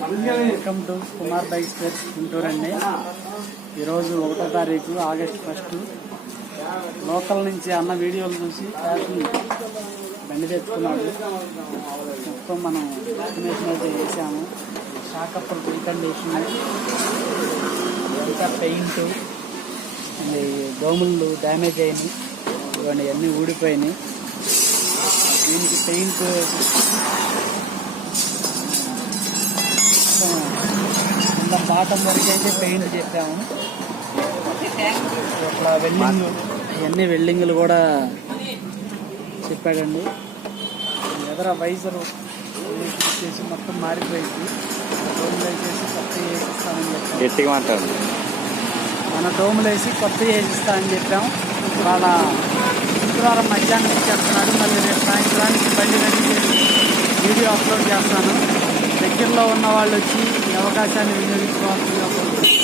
Welcome to Kumar bike spares Guntur అండి. ఈరోజు 1వ తారీఖు ఆగస్టు 1. లోకల్ నుంచి అన్న వీడియోలు చూసి ఫ్యాషన్ బండి తెచ్చుకున్నాడు. మొత్తం మనం ఎస్టిమేషన్ అయితే చేసాము. షాకప్పర్ రీకండిషన్, ఇంకా పెయింట్, దోములు డ్యామేజ్ అయినాయి, ఇవన్నీ అన్నీ ఊడిపోయినాయి. దీనికి పెయింట్ కింద బాటం వరకు అయితే పెయింట్ చెప్పాము. అట్లా వెల్డింగ్, ఇవన్నీ వెల్డింగ్లు కూడా చెప్పాడండి. ఎదర వైజరు తీసేసి మొత్తం మారిపోయింది. డోములు వేసేసి కొత్త వేసిస్తామని చెప్పాము. మన డోములు వేసి కొత్త వేసిస్తామని చెప్పాం. ఇవాళ శుక్రవారం మధ్యాహ్నం ఇచ్చేస్తున్నాడు. మళ్ళీ రేపు సాయంత్రానికి బండి రెడీ చేసి వీడియో అప్లోడ్ చేస్తాను. దగ్గరలో ఉన్న వాళ్ళు వచ్చి ఈ అవకాశాన్ని వినియోగించుకోవాల్సిందిగా కోరుతున్నాను.